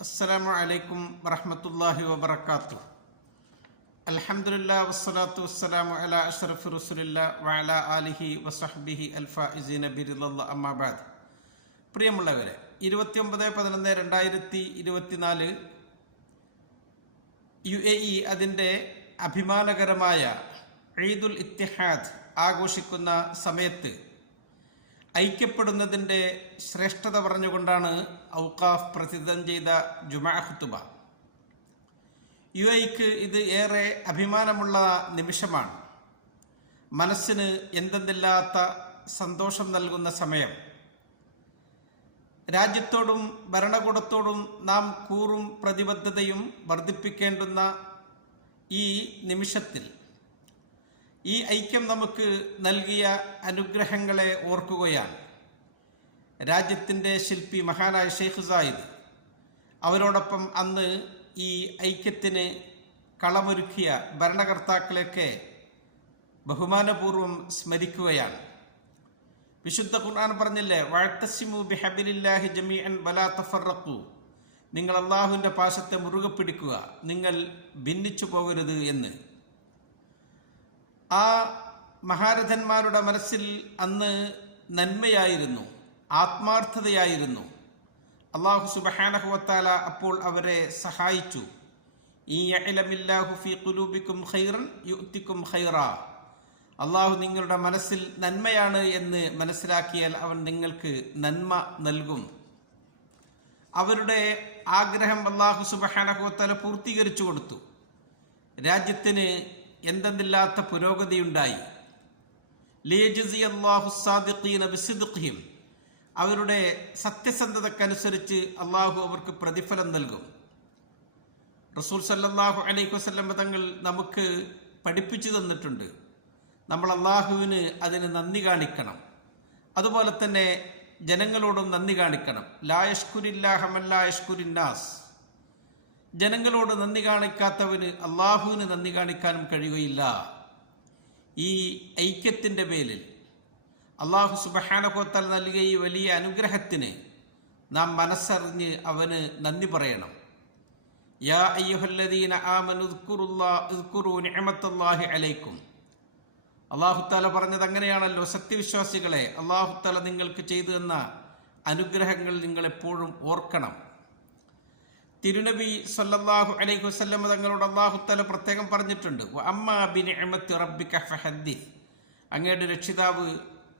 അസ്സലാമു അലൈക്കും വറഹ്മത്തുള്ളാഹി വബറകാതുഹു. അൽഹംദുലില്ലാഹി വസ്സലാത്തു വസ്സലാമു അലാ അഷ്റഫി റസൂലില്ലാഹി വഅലാ ആലിഹി വസഹ്ബിഹി അൽഫായിസീന ബിറിദല്ലാഹി അമ്മാ ബഅദ്. പ്രിയമുള്ളവരെ, 29/11/2024 UAE അതിൻ്റെ അഭിമാനകരമായ ഈദുൽ ഇത്തിഹാദ് ആഘോഷിക്കുന്ന സമയത്ത് ഐക്യപ്പെടുന്നതിൻ്റെ ശ്രേഷ്ഠത പറഞ്ഞുകൊണ്ടാണ് ഔഖാഫ് പ്രസിദ്ധം ചെയ്ത ജുമാ ഖുതുബ. UAEക്ക് ഇത് ഏറെ അഭിമാനമുള്ള നിമിഷമാണ്. മനസ്സിന് എന്തെന്നില്ലാത്ത സന്തോഷം നൽകുന്ന സമയം. രാജ്യത്തോടും ഭരണകൂടത്തോടും നാം കൂറും പ്രതിബദ്ധതയും വർദ്ധിപ്പിക്കേണ്ടുന്ന ഈ നിമിഷത്തിൽ ഈ ഐക്യം നമുക്ക് നൽകിയ അനുഗ്രഹങ്ങളെ ഓർക്കുകയാണ്. രാജ്യത്തിൻ്റെ ശില്പി മഹാനായ ഷെയ്ഖ് സായിദ് അവരോടൊപ്പം അന്ന് ഈ ഐക്യത്തിന് കളമൊരുക്കിയ ഭരണകർത്താക്കളെയൊക്കെ ബഹുമാനപൂർവം സ്മരിക്കുകയാണ്. വിശുദ്ധ ഖുർആൻ പറഞ്ഞില്ലേ, വഅ്തസിമു ബിഹബ്ലില്ലാഹി ജമീഅൻ വലാ തഫറഖു, നിങ്ങൾ അല്ലാഹുവിൻ്റെ പാശത്തെ മുറുകെ പിടിക്കുക, നിങ്ങൾ ഭിന്നിച്ചു പോകരുത് എന്ന്. ആ മഹാരഥന്മാരുടെ മനസ്സിൽ അന്ന് നന്മയായിരുന്നു, ആത്മാർത്ഥതയായിരുന്നു. അല്ലാഹു സുബ്ഹാനഹു വതആല അപ്പോൾ അവരെ സഹായിച്ചു. ഈ യഅലമില്ലാഹു ഫീ ഖുലൂബികും ഖൈറൻ യുഅ്തികും ഖൈറാ, അള്ളാഹു നിങ്ങളുടെ മനസ്സിൽ നന്മയാണ് എന്ന് മനസ്സിലാക്കിയാൽ അവൻ നിങ്ങൾക്ക് നന്മ നൽകും. അവരുടെ ആഗ്രഹം അല്ലാഹു സുബ്ഹാനഹു വതആല പൂർത്തീകരിച്ചു കൊടുത്തു. രാജ്യത്തിന് എന്തെന്നില്ലാത്ത പുരോഗതിയുണ്ടായി. ലിയജ്സിയല്ലാഹു സ്സാദിഖീന ബിസിദ്ഖിഹിം, അവരുടെ സത്യസന്ധതക്കനുസരിച്ച് അള്ളാഹു അവർക്ക് പ്രതിഫലം നൽകും. റസൂൽ സല്ലല്ലാഹു അലൈഹി വസല്ലം തങ്ങൾ നമുക്ക് പഠിപ്പിച്ചു തന്നിട്ടുണ്ട്, നമ്മൾ അള്ളാഹുവിന് അതിന് നന്ദി കാണിക്കണം. അതുപോലെ തന്നെ ജനങ്ങളോടും നന്ദി കാണിക്കണം. ലാ യഷ്കുരില്ലാഹ മൻ ലാ യഷ്കുരിന്നാസ്, ജനങ്ങളോട് നന്ദി കാണിക്കാത്തവന് അള്ളാഹുവിന് നന്ദി കാണിക്കാനും കഴിയുകയില്ല. ഈ ഐക്യത്തിൻ്റെ പേരിൽ അള്ളാഹു സുബ്ഹാനഹു വതആല നൽകിയ ഈ വലിയ അനുഗ്രഹത്തിന് നാം മനസ്സറിഞ്ഞ് അവന് നന്ദി പറയണം. യാ അയ്യുഹല്ലദീന ആമനു ഉദ്കുറൂ നിഅമത്തല്ലാഹി അലൈക്കും, അള്ളാഹു തആല പറഞ്ഞത് അങ്ങനെയാണല്ലോ, സത്യവിശ്വാസികളെ, അള്ളാഹു തആല നിങ്ങൾക്ക് ചെയ്തു തന്ന അനുഗ്രഹങ്ങൾ നിങ്ങൾ എപ്പോഴും ഓർക്കണം. തിരുനബി സല്ലല്ലാഹു അലൈഹി വസല്ലം തങ്ങളോട് അള്ളാഹു തആല പ്രത്യേകം പറഞ്ഞിട്ടുണ്ട്, വഅമ്മാ ബിനിഅമത്തി റബ്ബിക ഫഹദ്ദിസ്, അങ്ങയുടെ രക്ഷിതാവ്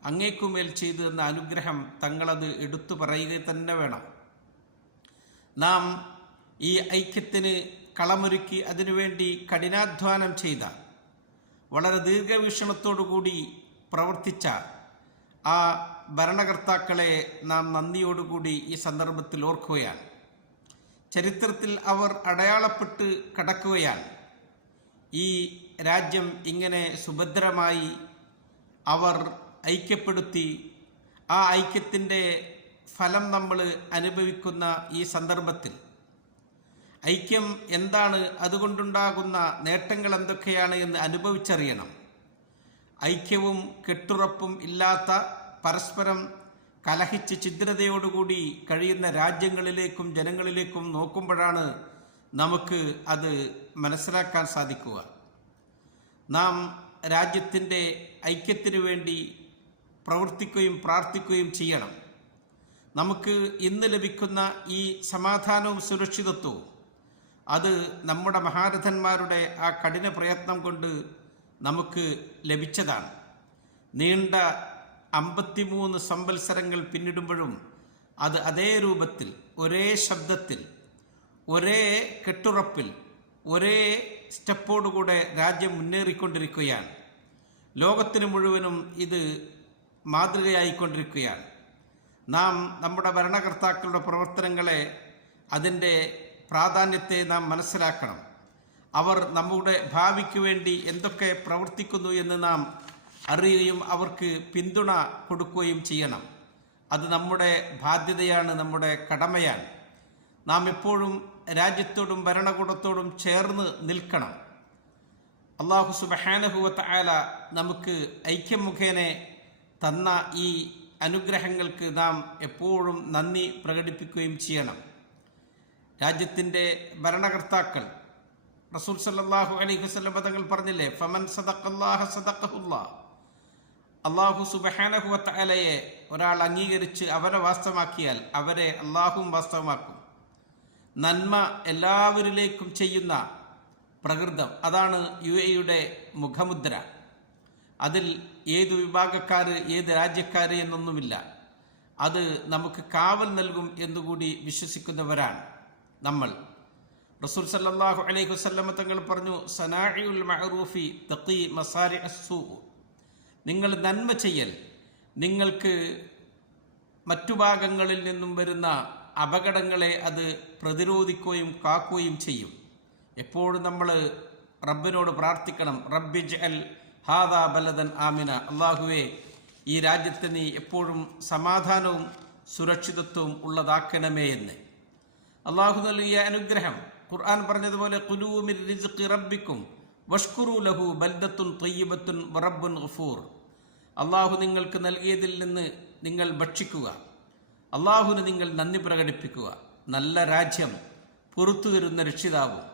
അങ്ങേക്കുമേൽ ചെയ്തു തന്ന അനുഗ്രഹം തങ്ങളത് എടുത്തു പറയുക തന്നെ വേണം. നാം ഈ ഐക്യത്തിന് കളമൊരുക്കി അതിനുവേണ്ടി കഠിനാധ്വാനം ചെയ്ത, വളരെ ദീർഘവീക്ഷണത്തോടുകൂടി പ്രവർത്തിച്ച ആ ഭരണകർത്താക്കളെ നാം നന്ദിയോടുകൂടി ഈ സന്ദർഭത്തിൽ ഓർക്കുകയാണ്. ചരിത്രത്തിൽ അവർ അടയാളപ്പെട്ട് കടക്കുകയാണ്. ഈ രാജ്യം ഇങ്ങനെ സുഭദ്രമായി അവർ ഐക്യപ്പെടുത്തി, ആ ഐക്യത്തിൻ്റെ ഫലം നമ്മൾ അനുഭവിക്കുന്ന ഈ സന്ദർഭത്തിൽ ഐക്യം എന്താണ്, അതുകൊണ്ടുണ്ടാകുന്ന നേട്ടങ്ങൾ എന്തൊക്കെയാണ് എന്ന് അനുഭവിച്ചറിയണം. ഐക്യവും കെട്ടുറപ്പും ഇല്ലാത്ത, പരസ്പരം കലഹിച്ച് ഛിദ്രതയോടുകൂടി കഴിയുന്ന രാജ്യങ്ങളിലേക്കും ജനങ്ങളിലേക്കും നോക്കുമ്പോഴാണ് നമുക്ക് അത് മനസ്സിലാക്കാൻ സാധിക്കുക. നാം രാജ്യത്തിൻ്റെ ഐക്യത്തിനു വേണ്ടി പ്രവർത്തിക്കുകയും പ്രാർത്ഥിക്കുകയും ചെയ്യണം. നമുക്ക് ഇന്ന് ലഭിക്കുന്ന ഈ സമാധാനവും സുരക്ഷിതത്വവും അത് നമ്മുടെ മഹാരഥന്മാരുടെ ആ കഠിന പ്രയത്നം കൊണ്ട് നമുക്ക് ലഭിച്ചതാണ്. നീണ്ട 53 സംവത്സരങ്ങൾ പിന്നിടുമ്പോഴും അത് അതേ രൂപത്തിൽ, ഒരേ ശബ്ദത്തിൽ, ഒരേ കെട്ടുറപ്പിൽ, ഒരേ സ്റ്റെപ്പോടുകൂടെ രാജ്യം മുന്നേറിക്കൊണ്ടിരിക്കുകയാണ്. ലോകത്തിന് മുഴുവനും ഇത് മാതൃകയായിക്കൊണ്ടിരിക്കുകയാണ്. നാം നമ്മുടെ ഭരണകർത്താക്കളുടെ പ്രവർത്തനങ്ങളെ, അതിൻ്റെ പ്രാധാന്യത്തെ നാം മനസ്സിലാക്കണം. അവർ നമ്മുടെ ഭാവിക്ക് വേണ്ടി എന്തൊക്കെ പ്രവർത്തിക്കുന്നു എന്ന് നാം അറിയുകയും അവർക്ക് പിന്തുണ കൊടുക്കുകയും ചെയ്യണം. അത് നമ്മുടെ ബാധ്യതയാണ്, നമ്മുടെ കടമയാണ്. നാം എപ്പോഴും രാജ്യത്തോടും ഭരണകൂടത്തോടും ചേർന്ന് നിൽക്കണം. അല്ലാഹു സുബ്ഹാനഹു വതആല നമുക്ക് ഐക്യം മുഖേന തന്ന ഈ അനുഗ്രഹങ്ങൾക്ക് നാം എപ്പോഴും നന്ദി പ്രകടിപ്പിക്കുകയും ചെയ്യണം. രാജ്യത്തിൻ്റെ ഭരണകർത്താക്കൾ റസൂൽ സല്ലല്ലാഹു അലൈഹി വസല്ലം തങ്ങൾ പറഞ്ഞില്ലേ, ഫമൻ സദഖല്ലാഹ സദഖഹുല്ലാഹ്, അള്ളാഹു സുബ്ഹാനഹു വ തആലയെ ഒരാൾ അംഗീകരിച്ച് അവരെ വാസ്തവമാക്കിയാൽ അവരെ അള്ളാഹുവും വാസ്തവമാക്കും. നന്മ എല്ലാവരിലേക്കും ചെയ്യുന്ന പ്രകൃതം, അതാണ് UAE മുഖമുദ്ര. അതിൽ ഏതു വിഭാഗക്കാർ, ഏത് രാജ്യക്കാർ എന്നൊന്നുമില്ല. അത് നമുക്ക് കാവൽ നൽകും എന്നുകൂടി വിശ്വസിക്കുന്നവരാണ് നമ്മൾ. റസൂൽ സല്ലല്ലാഹു അലൈഹി വസല്ലം തങ്ങൾ പറഞ്ഞു, സനാഇഉൽ മഅറൂഫി തഖി മസാരിഅസ് സൂ, നിങ്ങൾ നന്മ ചെയ്യൽ നിങ്ങൾക്ക് മറ്റു ഭാഗങ്ങളിൽ നിന്നും വരുന്ന അപകടങ്ങളെ അത് പ്രതിരോധിക്കുകയും കാക്കുകയും ചെയ്യും. എപ്പോഴും നമ്മൾ റബ്ബിനോട് പ്രാർത്ഥിക്കണം, റബ്ബി ജഅൽ ഹാദാ ബലദൻ ആമിന, അള്ളാഹുവേ ഈ രാജ്യത്തെ നീ എപ്പോഴും സമാധാനവും സുരക്ഷിതത്വവും ഉള്ളതാക്കണമേ എന്ന്. അള്ളാഹു നൽകിയ അനുഗ്രഹം ഖുർആൻ പറഞ്ഞതുപോലെ, ഖുലൂ മിർ റിസ്ഖി റബ്ബിക്കും വഷ്കുറൂ ലഹു ബൽദത്തുൻ ത്വയ്യിബത്തുൻ വറബ്ബുൻ ഗഫൂർ. അള്ളാഹു നിങ്ങൾക്ക് നൽകിയതിൽ നിന്ന് നിങ്ങൾ ഭക്ഷിക്കുക, അള്ളാഹുവിന് നിങ്ങൾ നന്ദി പ്രകടിപ്പിക്കുക. നല്ല രാജ്യം, പുറത്തു തരുന്ന രക്ഷിതാവും.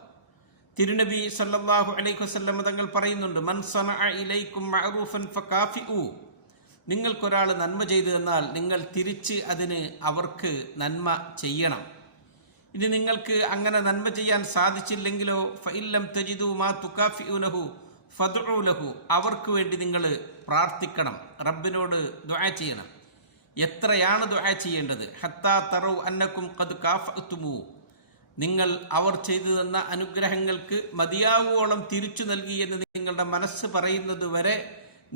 തിരുനബി സല്ലല്ലാഹു അലൈഹി വസല്ലം തങ്ങൾ പറയുന്നുണ്ട്, മൻ സനഅ ഇലൈക്കും മഅറൂഫൻ ഫകാഫിഉ, നിങ്ങൾക്കൊരാൾ നന്മ ചെയ്തു തന്നാൽ നിങ്ങൾ തിരിച്ച് അതിന് അവർക്ക് നന്മ ചെയ്യണം. ഇനി നിങ്ങൾക്ക് അങ്ങനെ നന്മ ചെയ്യാൻ സാധിച്ചില്ലെങ്കിലോ, ഫഇല്ലം തജിദു മാ തുകാഫിഉനഹു ഫദ്ഉ ലഹു, അവർക്ക് വേണ്ടി നിങ്ങൾ പ്രാർത്ഥിക്കണം, റബ്ബിനോട് ദുആ ചെയ്യണം. എത്രയാണ് ദുആ ചെയ്യേണ്ടത്? ഹത്താ തറൗ അന്നക്കും ഖദ് കാഫഅതുമു, നിങ്ങൾ അവർ ചെയ്തു തന്ന അനുഗ്രഹങ്ങൾക്ക് മതിയാവോളം തിരിച്ചു നൽകി എന്ന് നിങ്ങളുടെ മനസ്സ് പറയുന്നത് വരെ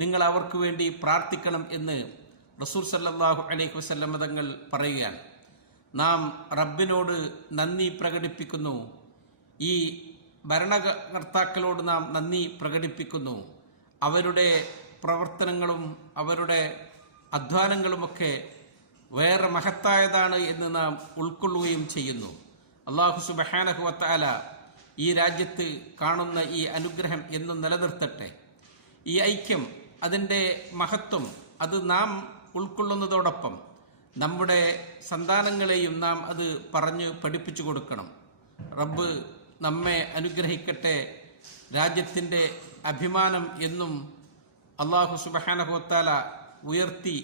നിങ്ങൾ അവർക്ക് വേണ്ടി പ്രാർത്ഥിക്കണം എന്ന് റസൂൽ സല്ലല്ലാഹു അലൈഹി വസല്ലം തങ്ങൾ പറയുകയാണ്. നാം റബ്ബിനോട് നന്ദി പ്രകടിപ്പിക്കുന്നു, ഈ ഭരണകർത്താക്കളോട് നാം നന്ദി പ്രകടിപ്പിക്കുന്നു. അവരുടെ പ്രവർത്തനങ്ങളും അവരുടെ അധ്വാനങ്ങളുമൊക്കെ വേറെ മഹത്തായതാണ് എന്ന് നാം ഉൾക്കൊള്ളുകയും ചെയ്യുന്നു. അല്ലാഹു സുബ്ഹാനഹു വ തആല ഈ രാജ്യത്ത് കാണുന്ന ഈ അനുഗ്രഹം എന്നും നിലനിർത്തട്ടെ. ഈ ഐക്യം, അതിൻ്റെ മഹത്വം അത് നാം ഉൾക്കൊള്ളുന്നതോടൊപ്പം നമ്മുടെ സന്താനങ്ങളെയും നാം അത് പറഞ്ഞു പഠിപ്പിച്ചു കൊടുക്കണം. റബ്ബ് നമ്മെ അനുഗ്രഹിക്കട്ടെ. രാജ്യത്തിൻ്റെ അഭിമാനം എന്നും അല്ലാഹു സുബ്ഹാനഹു വ തആല ഉയർത്തി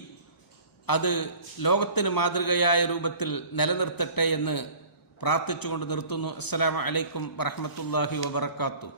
അത് ലോകത്തിന് മാതൃകയായ രൂപത്തിൽ നിലനിർത്തട്ടെ എന്ന് പ്രാർത്ഥിച്ചുകൊണ്ട് നിർത്തുന്നു. അസ്സലാമു അലൈക്കും വറഹ്മത്തുള്ളാഹി വബറകാതുഹു.